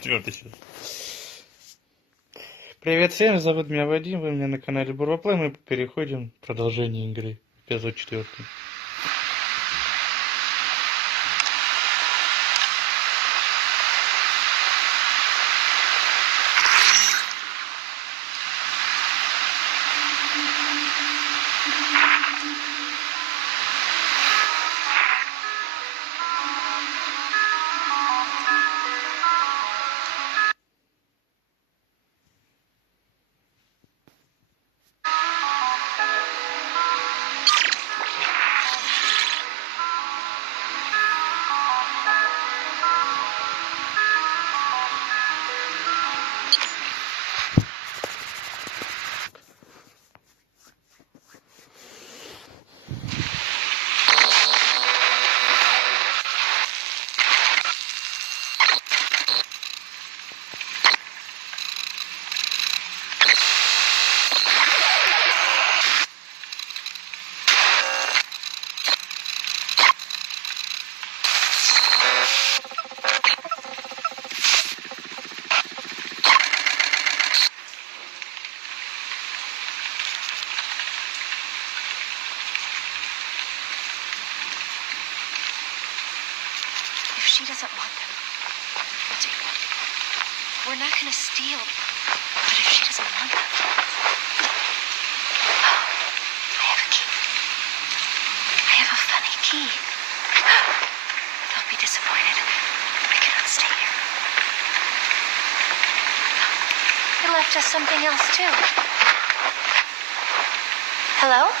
Чего ты сейчас? Привет всем, зовут меня Вадим, вы меня на канале BORVAPLAY, мы переходим к продолжению игры, эпизод 4. If she doesn't want them, we'll take them. We're not going to steal, but if she doesn't want them... Oh, I have a key. I have a funny key. They'll be disappointed. I cannot stay here. They left us something else, too. Hello?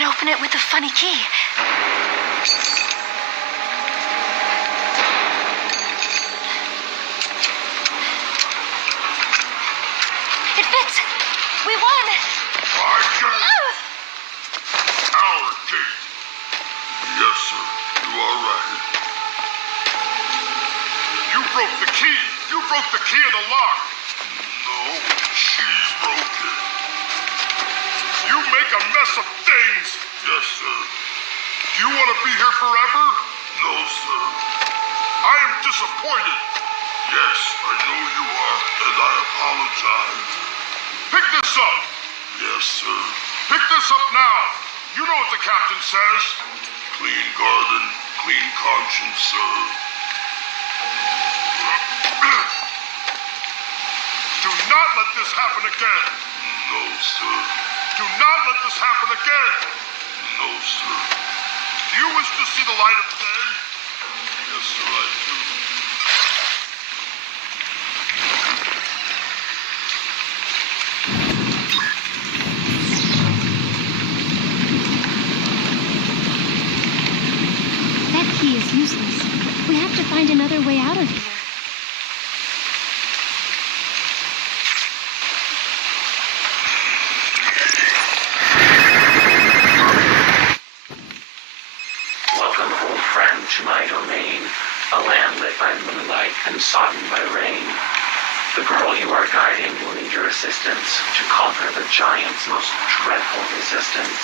Open it with a funny key. It fits. We won. My key. Our key. Yes, sir. You are right. You broke the key. You broke broke the key of the lock. No, she's broken. You make a mess of things. Yes, sir. Do you want to be here forever? No, sir. I am disappointed. Yes, I know you are, and I apologize. Pick this up. Yes, sir. Pick this up now. You know what the captain says. Clean garden, clean conscience, sir. Do not let this happen again. No, sir. Do not let this happen again. No, sir. Do you wish to see the light of day? Yes, sir, I do. That key is useless. We have to find another way out of here. Welcome, old friend, to my domain, a land lit by moonlight and sodden by rain. The girl you are guiding will need your assistance to conquer the giant's most dreadful resistance.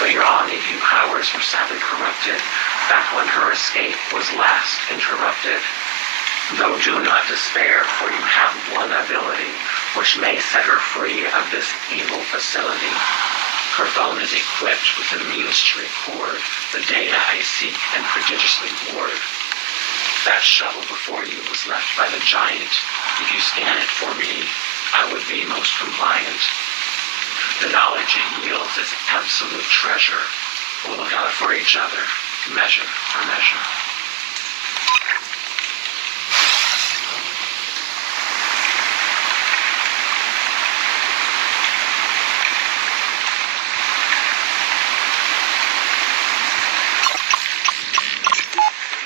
But your omni-view powers were sadly corrupted back when her escape was last interrupted. Though do not despair, for you have one ability which may set her free of this evil facility. Her phone is equipped with a muse to record the data I seek and prodigiously ward. That shovel before you was left by the giant. If you scan it for me, I would be most compliant. The knowledge it yields is absolute treasure. We'll look out for each other, measure for measure.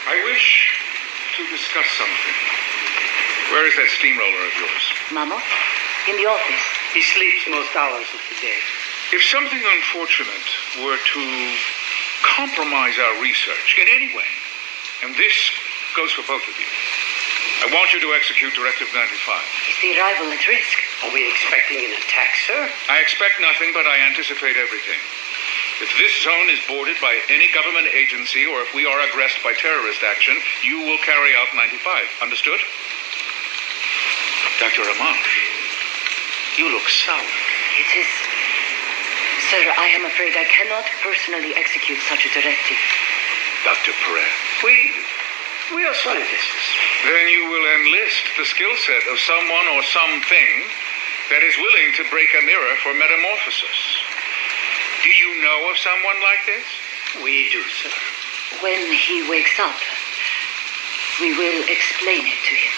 I wish to discuss something. Where is that steamroller of yours? Mama? In the office. He sleeps most hours of the day. If something unfortunate were to compromise our research in any way, and this goes for both of you, I want you to execute Directive 95. Is the arrival at risk? Are we expecting an attack, sir? I expect nothing, but I anticipate everything. If this zone is boarded by any government agency, or if we are aggressed by terrorist action, you will carry out 95. Understood? Dr. Amash, you look sour. It is... Sir, I am afraid I cannot personally execute such a directive. Dr. Perez. We are scientists. Then you will enlist the skill set of someone or something that is willing to break a mirror for metamorphosis. Do you know of someone like this? We do, sir. When he wakes up, we will explain it to him.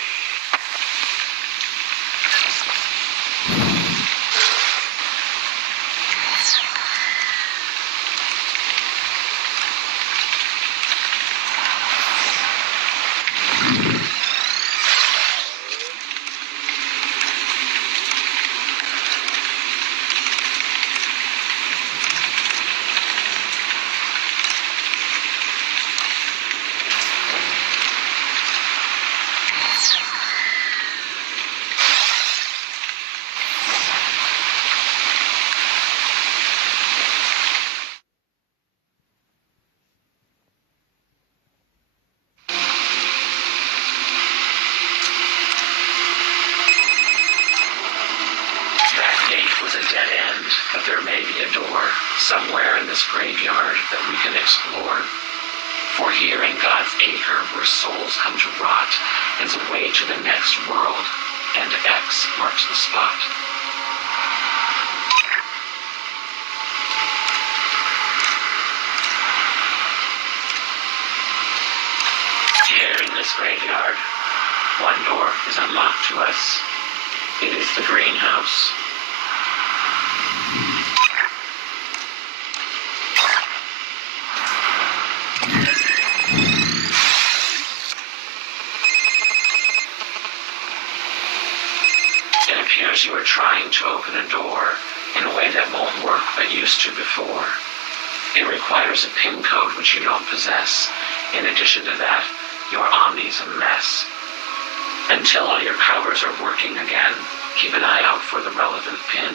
Somewhere in this graveyard that we can explore. For here in God's acre where souls come to rot is a way to the next world, and X marks the spot. Here in this graveyard, one door is unlocked to us. It is the greenhouse. You are trying to open a door in a way that won't work but used to before. It requires a PIN code which you don't possess. In addition to that, your Omni's a mess. Until all your powers are working again, keep an eye out for the relevant pin.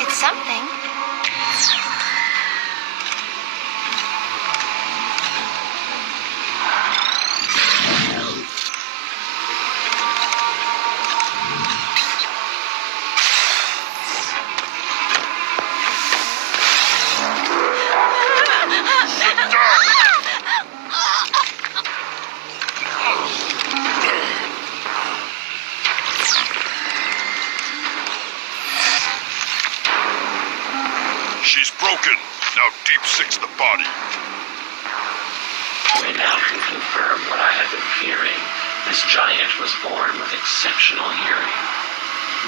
It's something. She's broken. Now deep six the body. We now can confirm what I have been fearing. This giant was born with exceptional hearing.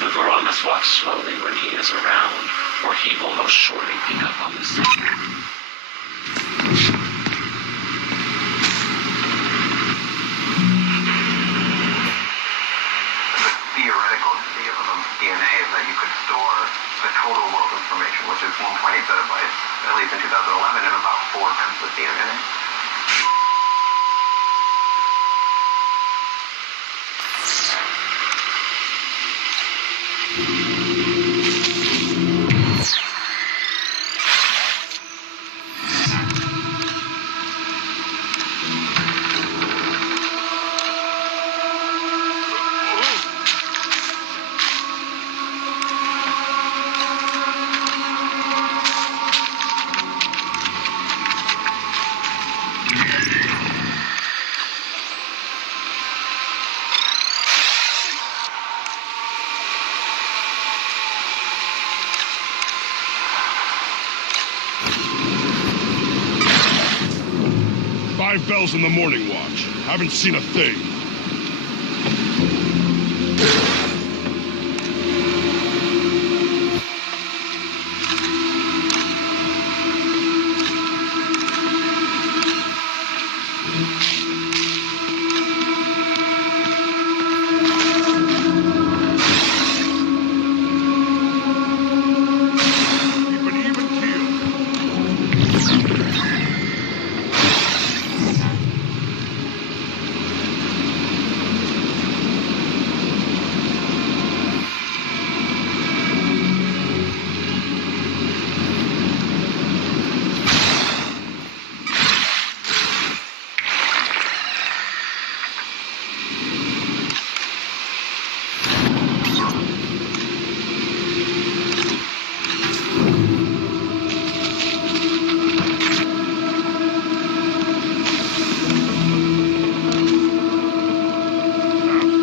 The girl must walk slowly when he is around, or he will most surely pick up on the signal. Theoretical DNA is that you could store the total world information, which is 1.8 petabytes, at least in 2011, in about 4 times the DNA. Five bells in the morning watch. Haven't seen a thing. Keep an even keel.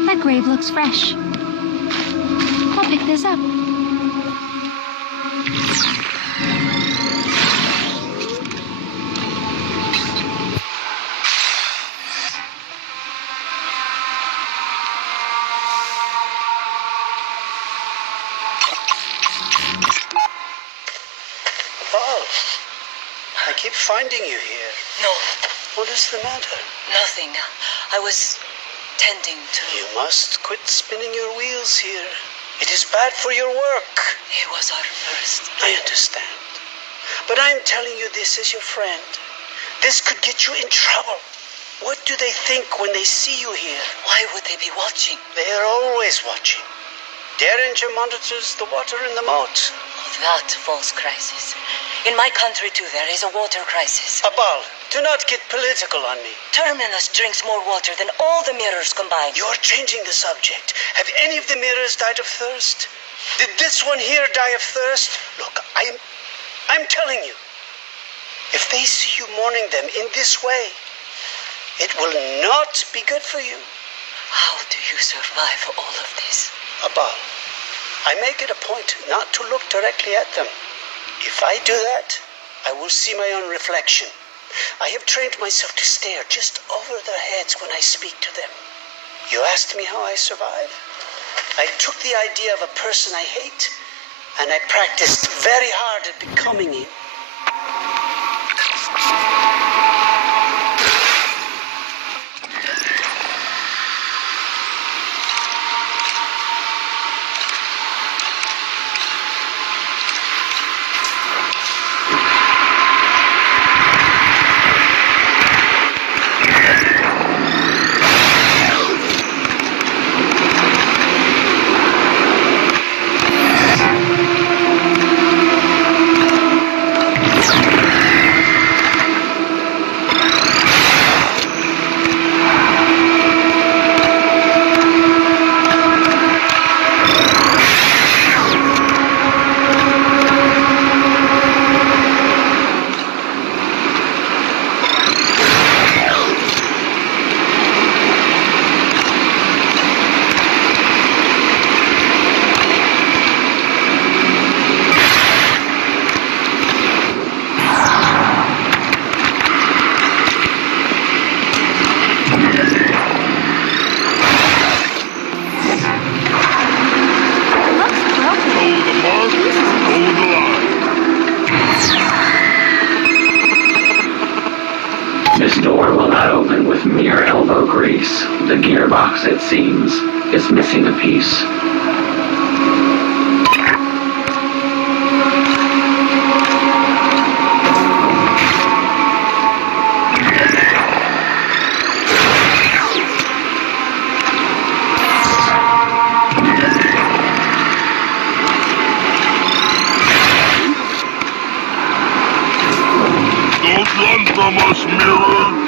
That grave looks fresh. I'll pick this up. Paul, I keep finding you here. No, What is the matter? nothing. I was tending to... You must quit spinning your wheels here. It is bad for your work. He was our first. I understand. But I'm telling you this as your friend. This could get you in trouble. What do they think when they see you here? Why would they be watching? They are always watching. Derringer monitors the water in the moat. Oh, that false crisis. In my country, too, there is a water crisis. Abal, do not get political on me. Terminus drinks more water than all the mirrors combined. You're changing the subject. Have any of the mirrors died of thirst? Did this one here die of thirst? Look, I'm telling you. If they see you mourning them in this way, it will not be good for you. How do you survive all of this? Abal, I make it a point not to look directly at them. If I do that, I will see my own reflection. I have trained myself to stare just over their heads when I speak to them. You asked me how I survive? I took the idea of a person I hate, and I practiced very hard at becoming him. This door will not open with mere elbow grease. The gearbox, it seems, is missing a piece. Don't run from us, mirror!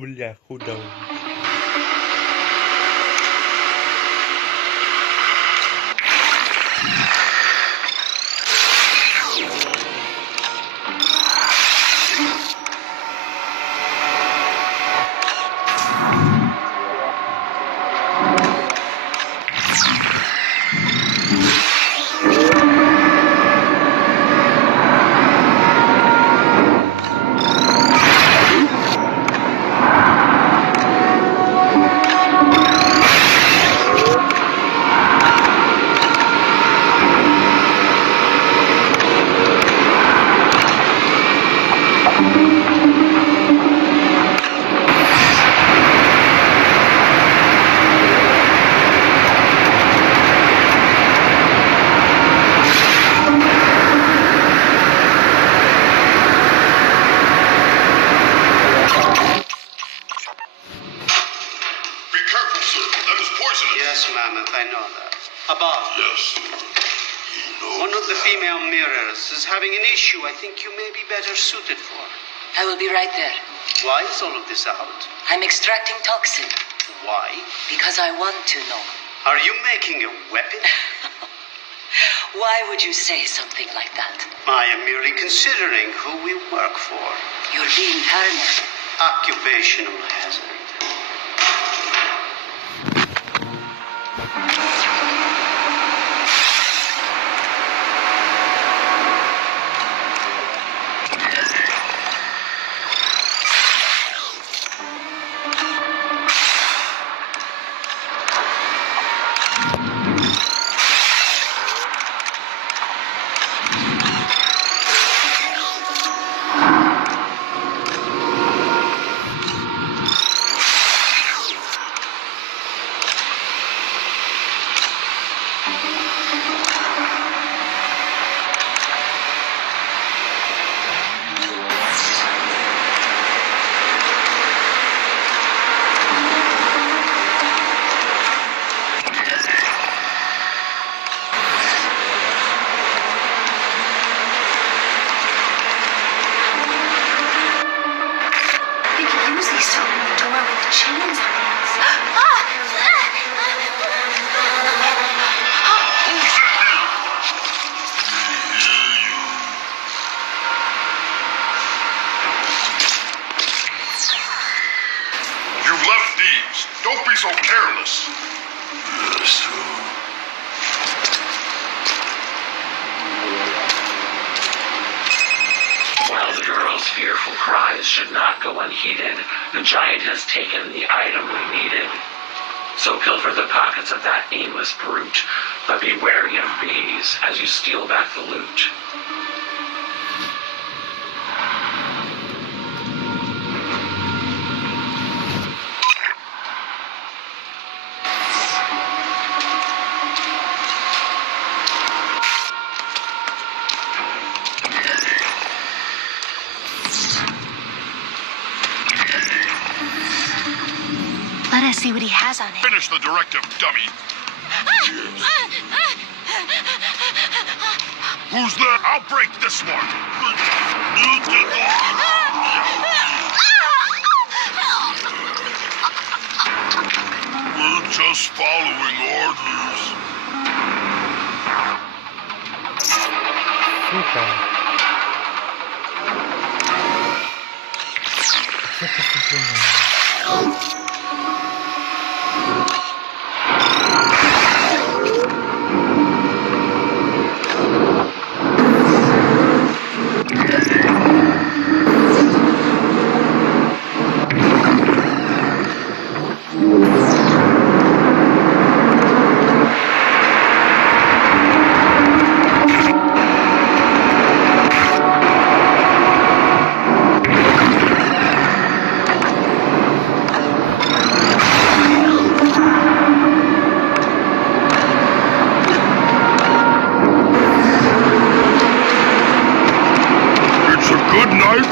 Бля, худо. Yes, Mammoth, I know that. Above. Yes. One of the female mirrors is having an issue I think you may be better suited for. I will be right there. Why is all of this out? I'm extracting toxin Why? because I want to know. Are you making a weapon? Why would you say something like that? I am merely considering who we work for. You're being paranoid. Occupational hazard. fearful cries should not go unheeded. The giant has taken the item we needed. So pilfer the pockets of that aimless brute, but be wary of bees as you steal back the loot. Let us see what he has on him. Finish the directive, dummy. Who's there? I'll break this one. We're just following orders.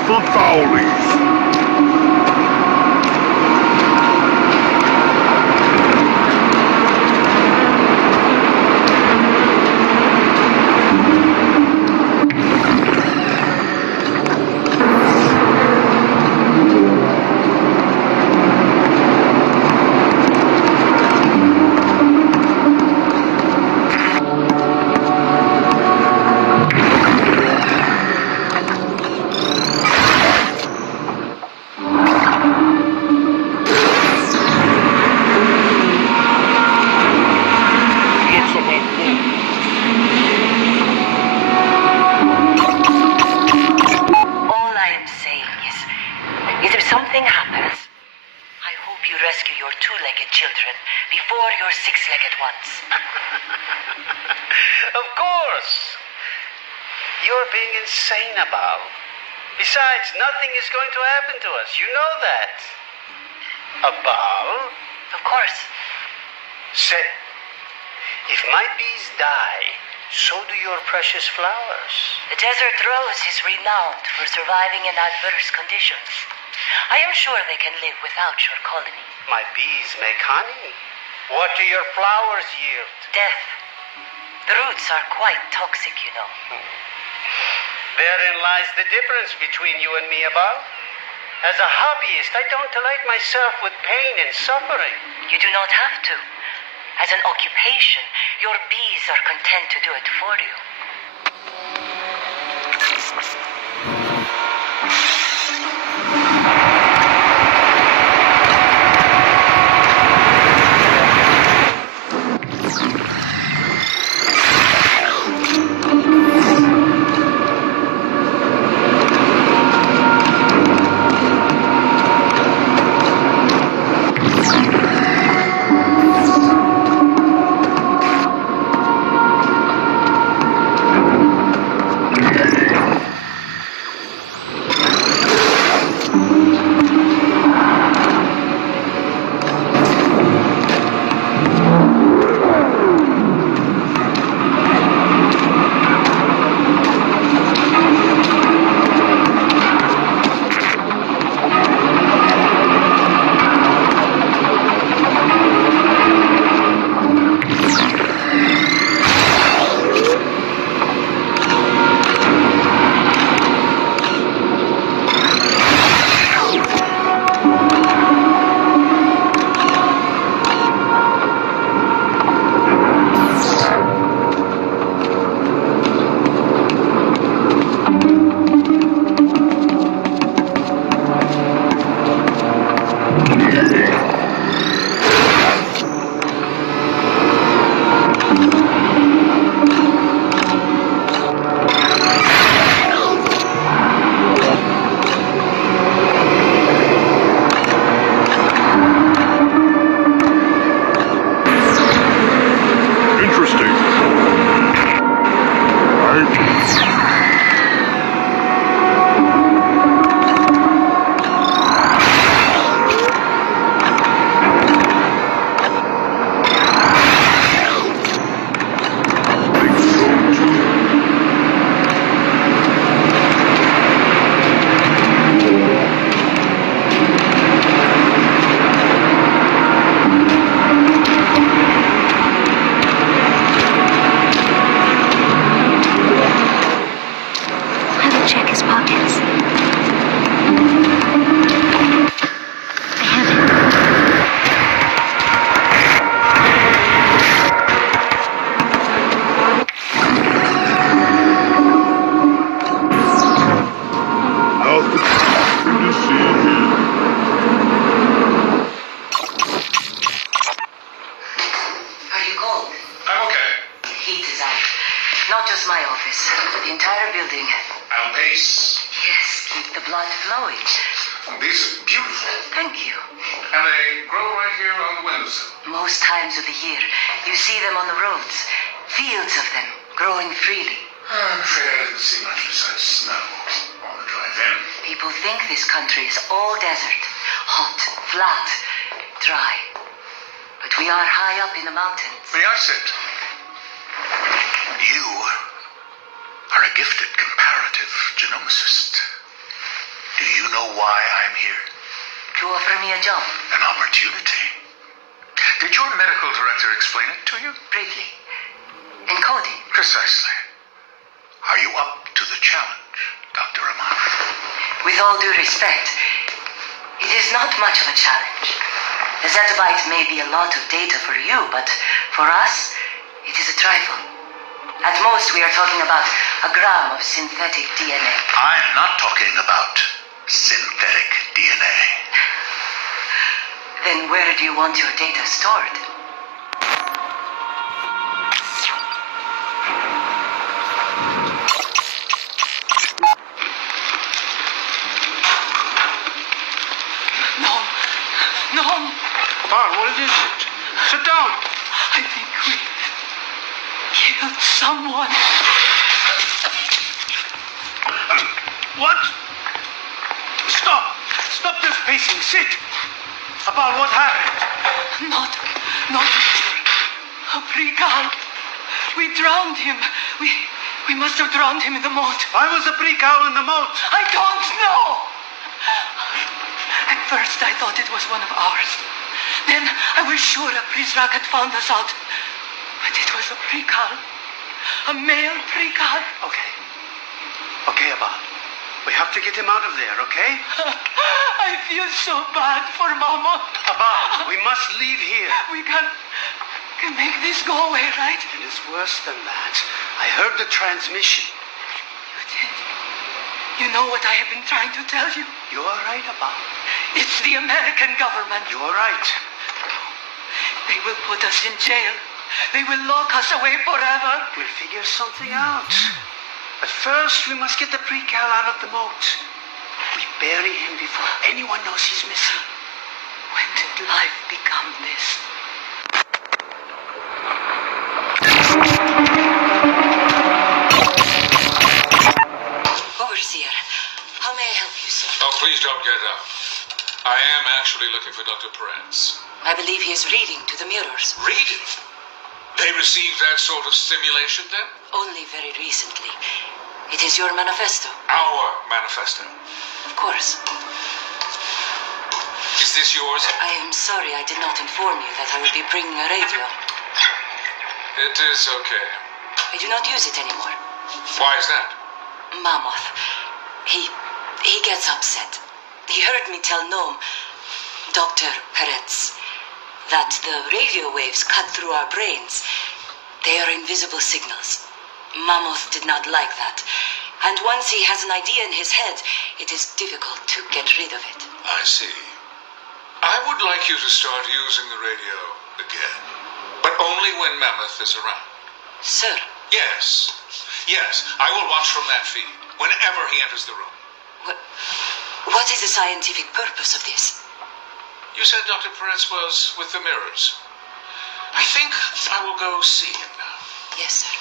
For Fowlies. Insane about. Besides, nothing is going to happen to us. You know that. A ball? Of course. Say, if my bees die, so do your precious flowers. The desert rose is renowned for surviving in adverse conditions. I am sure they can live without your colony. My bees make honey. What do your flowers yield? Death. The roots are quite toxic, you know. Therein lies the difference between you and me, above. As a hobbyist, I don't delight myself with pain and suffering. You do not have to. As an occupation, your bees are content to do it for you. Not just my office, the entire building. And pace. Yes, keep the blood flowing. These are beautiful. Thank you. And they grow right here on the windowsill. Most times of the year, you see them on the roads. Fields of them, growing freely. I'm afraid I didn't see much besides snow on the drive-in. People think this country is all desert. Hot, flat, dry. But we are high up in the mountains. May I sit? You are a gifted comparative genomicist. Do you know why I'm here? To offer me a job. An opportunity. Did your medical director explain it to you? Briefly. Encoding. Precisely. Are you up to the challenge, Dr. Amash? With all due respect, it is not much of a challenge. The zettabyte may be a lot of data for you, but for us, it is a trifle. At most, we are talking about a gram of synthetic DNA. I'm not talking about synthetic DNA. Then where do you want your data stored? No. Bar, what is it? Sit down. I think we killed someone. What? Stop this pacing. Sit. About what happened? Not a pre-cal. We drowned him. We must have drowned him in the moat. Why was the pre-cal in the moat? I don't know. At first I thought it was one of ours. Then I was sure a Prizrak had found us out. But it was a pre-cal. A male pre-cal. Okay, Abad. We have to get him out of there, okay? I feel so bad for Mama. Abad, we must leave here. We can make this go away, right? It is worse than that. I heard the transmission. You did? You know what I have been trying to tell you? You are right, Abad. It's the American government. You are right. They will put us in jail. They will lock us away forever. We'll figure something out. But first, we must get the pre-cal out of the moat. We bury him before anyone knows he's missing. When did life become this? Overseer, how may I help you, sir? Oh, please don't get up. I am actually looking for Dr. Perez. I believe he is reading to the mirrors. Reading? They received that sort of stimulation then? Only very recently. It is your manifesto. Our manifesto. Of course. Is this yours? I am sorry I did not inform you that I would be bringing a radio. It is okay. I do not use it anymore. Why is that? Mammoth. He gets upset. He heard me tell Noam, Dr. Perez, that the radio waves cut through our brains. They are invisible signals. Mammoth did not like that. And once he has an idea in his head, it is difficult to get rid of it. I see. I would like you to start using the radio again. But only when Mammoth is around. Sir? Yes. I will watch from that feed, whenever he enters the room. What is the scientific purpose of this? You said Dr. Perez was with the mirrors. I think I will go see him now. Yes, sir.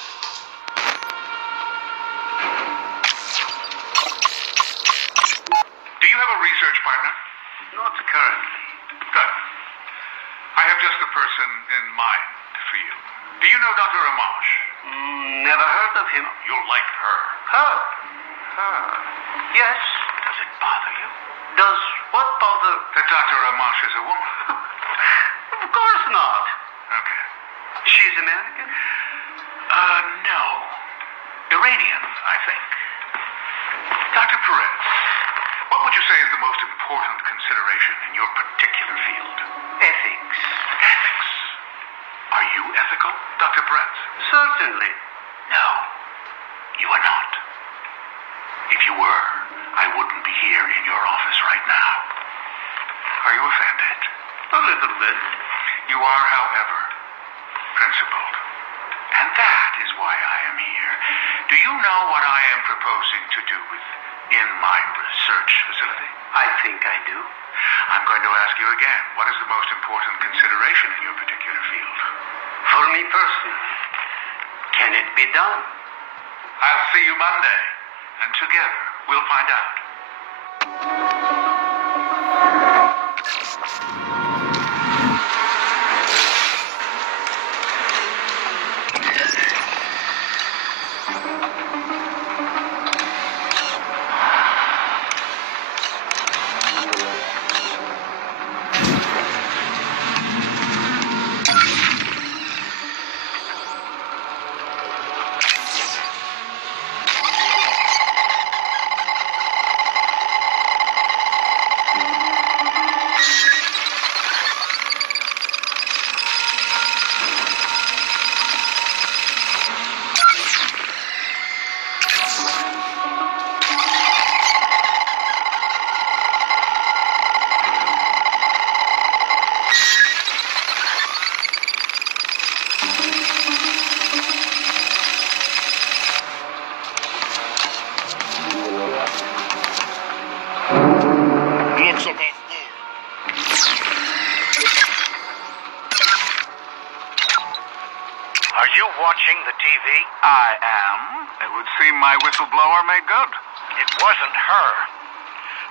Do you have a research partner? Not currently. Good. I have just the person in mind for you. Do you know Dr. Amash? Never heard of him. You'll like her. Her? Yes. Does it bother you? Does what bother? That Dr. Amash is a woman. Of course not. Okay. She's American? No. Iranian, I think. Dr. Perez, what would you say is the most important consideration in your particular field? Ethics. Ethics. Are you ethical, Dr. Perez? Certainly. No, you are not. If you were, I wouldn't be here in your office right now. Are you offended? A little bit. You are, however, principled. And that is why I am here. Do you know what I am proposing to do in my research facility? I think I do. I'm going to ask you again, what is the most important consideration in your particular field? For me personally, can it be done? I'll see you Monday, and together we'll find out. Watching the TV? I am. It would seem my whistleblower made good. It wasn't her.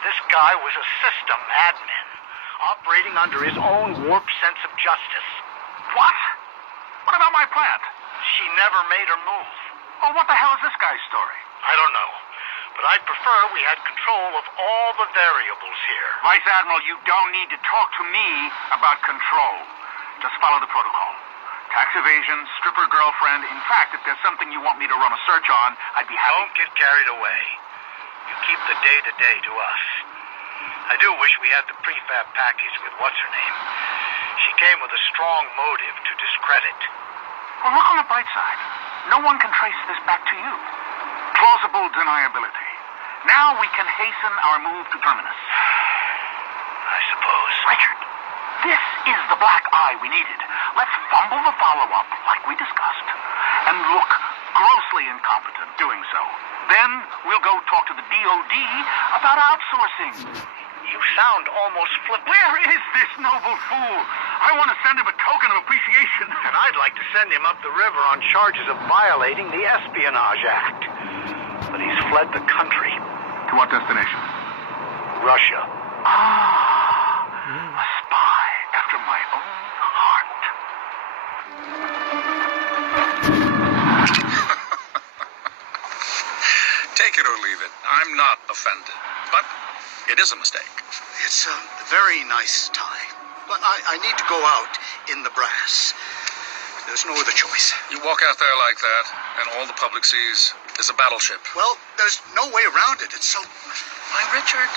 This guy was a system admin, operating under his own warped sense of justice. What? What about my plant? She never made her move. Well, what the hell is this guy's story? I don't know, but I'd prefer we had control of all the variables here. Vice Admiral, you don't need to talk to me about control. Just follow the protocol. Tax evasion, stripper girlfriend. In fact, if there's something you want me to run a search on, I'd be happy. Don't get carried away. You keep the day-to-day to us. I do wish we had the prefab package with what's-her-name. She came with a strong motive to discredit. Well, look on the bright side. No one can trace this back to you. Plausible deniability. Now we can hasten our move to Terminus. I suppose. Richard, this is the black eye we needed. Let's fumble the follow-up like we discussed and look grossly incompetent doing so. Then we'll go talk to the DOD about outsourcing. You sound almost flippant. Where is this noble fool? I want to send him a token of appreciation. And I'd like to send him up the river on charges of violating the Espionage Act. But he's fled the country. To what destination? Russia. A spy after my own heart. Take it or leave it. I'm not offended. But it is a mistake. It's a very nice tie. But I need to go out in the brass. There's no other choice. You walk out there like that, and all the public sees is a battleship. Well, there's no way around it. It's so... Why, Richard,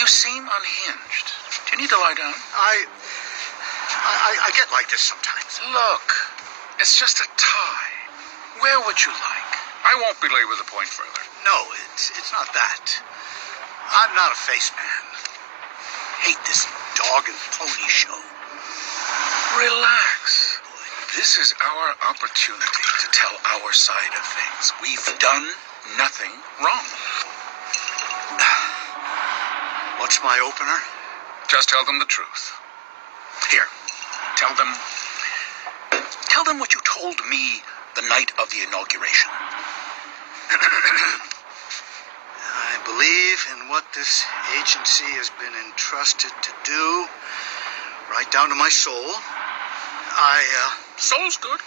you seem unhinged. Do you need to lie down? I get like this sometimes. Look, it's just a tie. Where would you like? I won't belabor the point further. No, it's not that. I'm not a face man. Hate this dog and pony show. Relax. This is our opportunity to tell our side of things. We've done nothing wrong. What's my opener? Just tell them the truth. Here, tell them what you told me the night of the inauguration. I believe in what this agency has been entrusted to do, right down to my soul. Soul's good.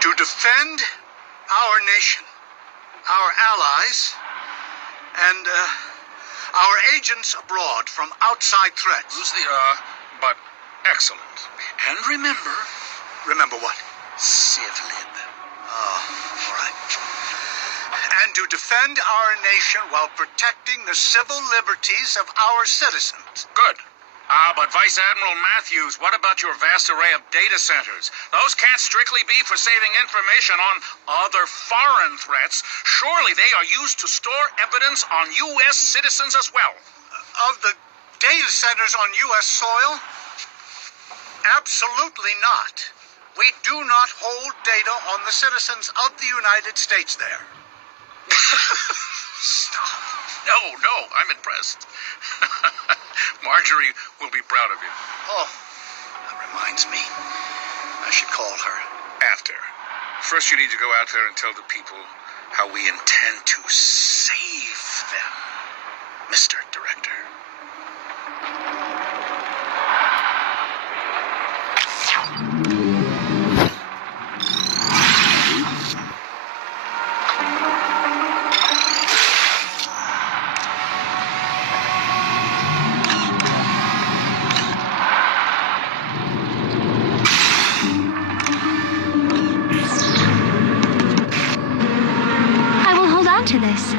To defend our nation, our allies, and our agents abroad from outside threats. Lose the but excellent. And remember... Remember what? Civilin. Oh, all right. And to defend our nation while protecting the civil liberties of our citizens. Good. But Vice Admiral Matthews, what about your vast array of data centers? Those can't strictly be for saving information on other foreign threats. Surely they are used to store evidence on U.S. citizens as well. Of the data centers on U.S. soil? Absolutely not. We do not hold data on the citizens of the United States there. Stop. No, I'm impressed. Marjorie will be proud of you. Oh, that reminds me. I should call her. After. First, you need to go out there and tell the people how we intend to save them, Mr. Director. To this.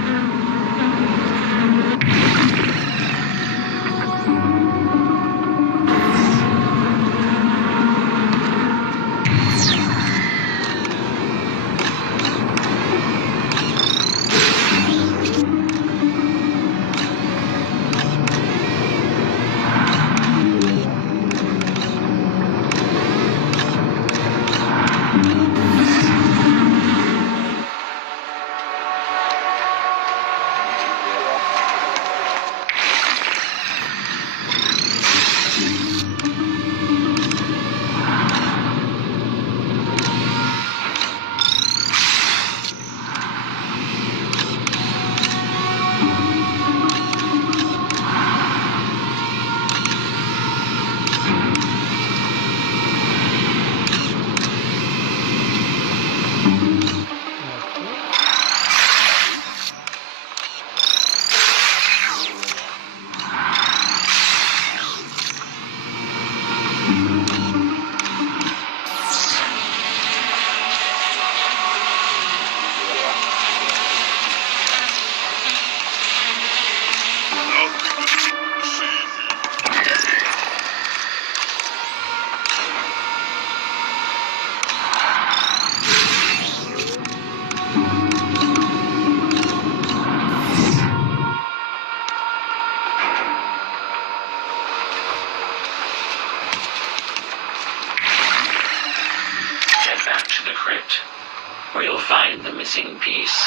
where you'll find the missing piece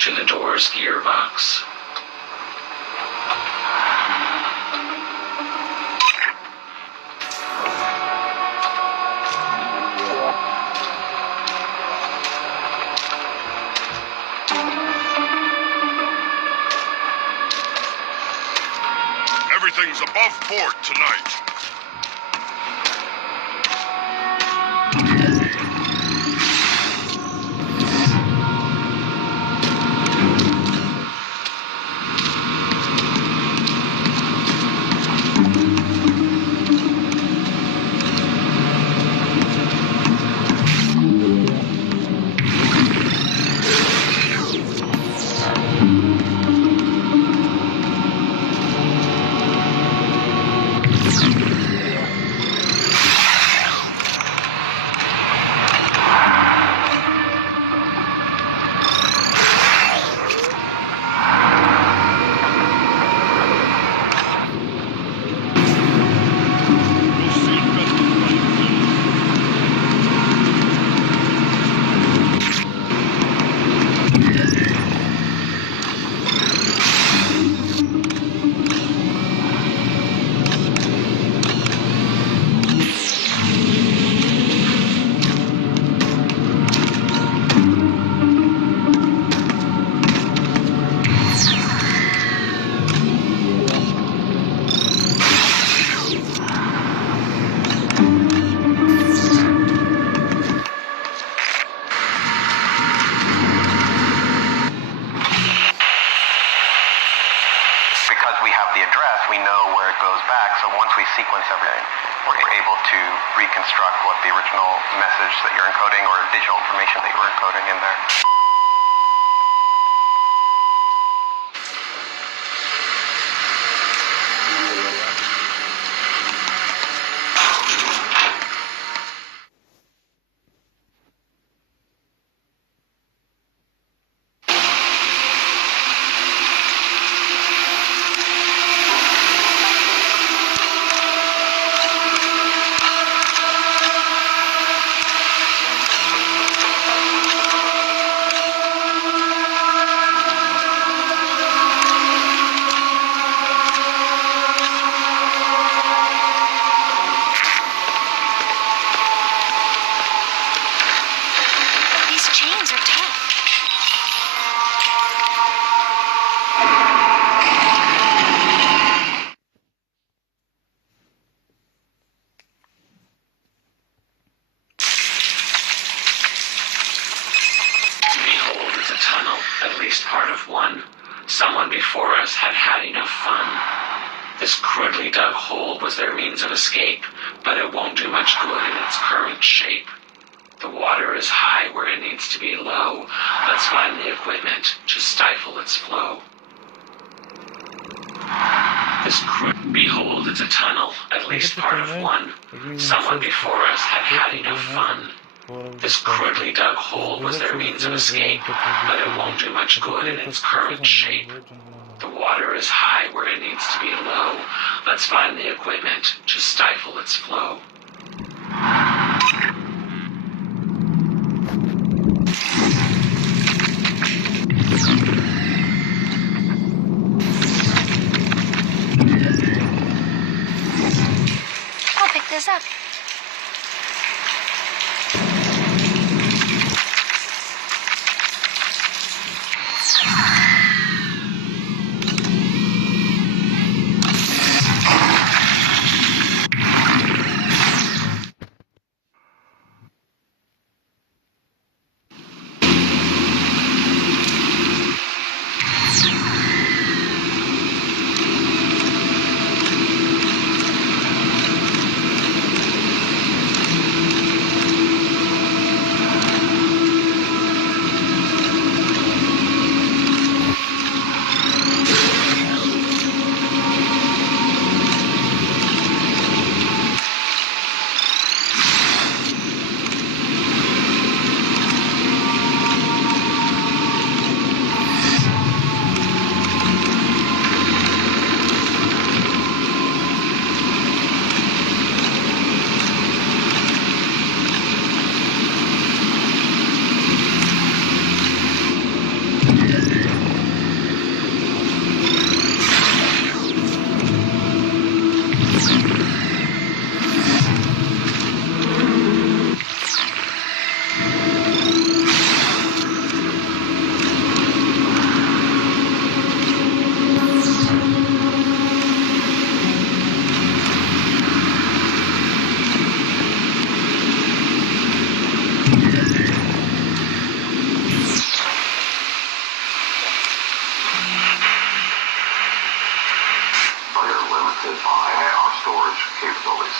to the door's gearbox. Everything's above board tonight. Sequence everything, we're able to reconstruct what the original message that you're encoding or digital information that you were encoding in there. least part of one. Someone before us had had enough fun. This crudely dug hole was their means of escape, but it won't do much good in its current shape. The water is high where it needs to be low. Let's find the equipment to stifle its flow. Behold, it's a tunnel, at least part of one. Someone before us had had enough fun. This crudely dug hole was their means of escape, but it won't do much good in its current shape. The water is high where it needs to be low. Let's find the equipment to stifle its flow. I'll pick this up.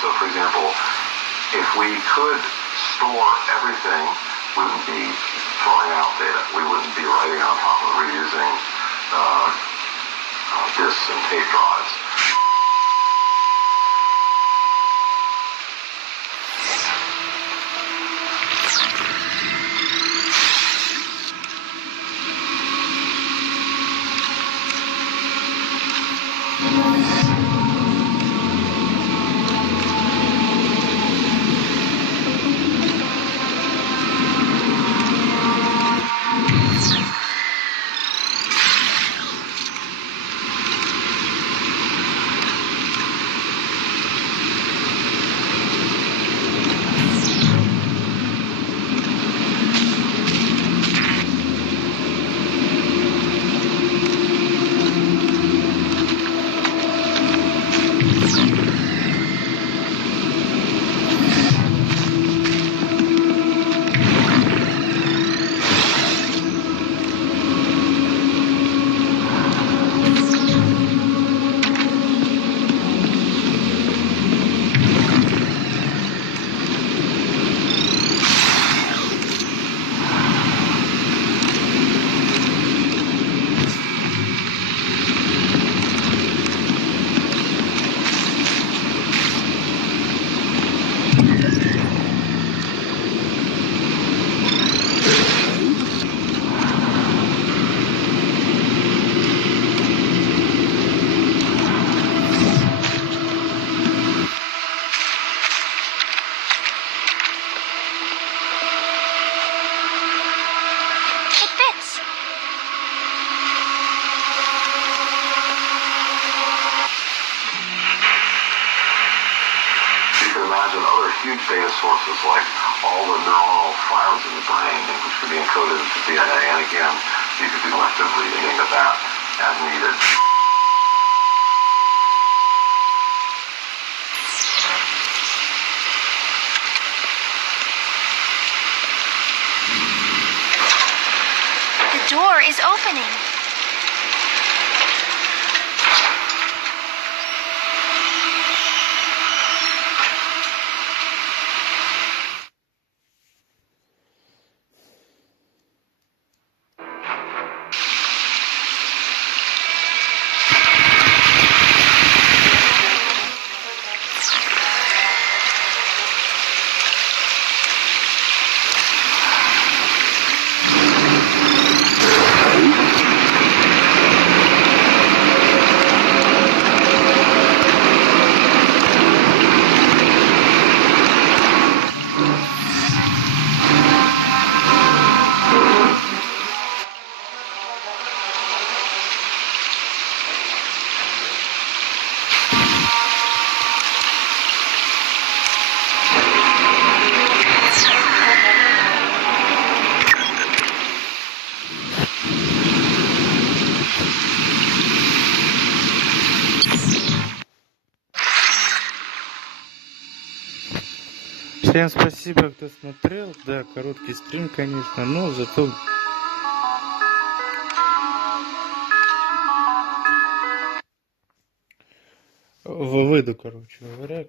So, for example, if we could store everything, we wouldn't be throwing out data. We wouldn't be writing on top of reusing disks and tape drives. Huge data sources like all the neuronal files in the brain, which could be encoded into DNA, and again, you could do elective reading of that as needed. The door is opening. Всем спасибо, кто смотрел. Да, короткий стрим, конечно, но зато в выйду, короче говоря.